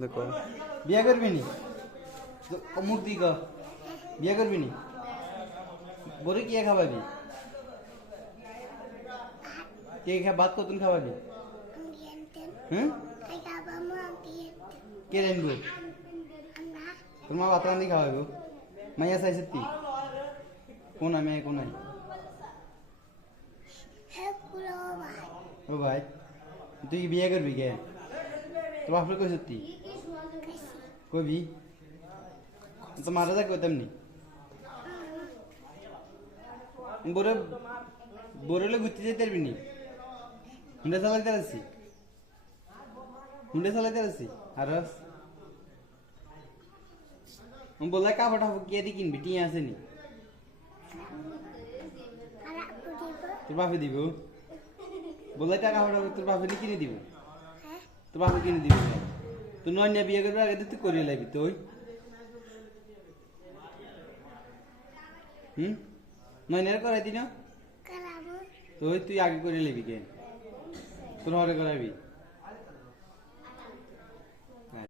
দেখো বিয়া করবি নি মূর্তি ক বিয়া করবি নি বরে কে খাওয়াবি কে ভাত কতন খাওয়াবি হ্যাঁ কে রানবো তোমার ভাত রান্ধি খাওয়াবো মাইয়া চাই সত্যি কোন আমি কোন ও ভাই তুই কি বিয়ে করবি কে তোর বাপরে কই সত্যি কবি তো মারা যাক কইতাম নি বরে বরেলে ঘুরতে যেতে পারবি নি হুন্ডা চালাইতে আসছি আর বললে কাপড় টাপড় কে দিয়ে কিনবি টিয়া আসেনি তোর বাপে দিব বললে টাকা কাপড় তোর বাপে কিনে দিব তোর বাপে কিনে দিবি তুই নয় বিয়ে করবি আগে তুই করিয়ে লাগবি তুই নয় করাই দি না তুই আগে করে নিবি কে তোর ঘরে করাবি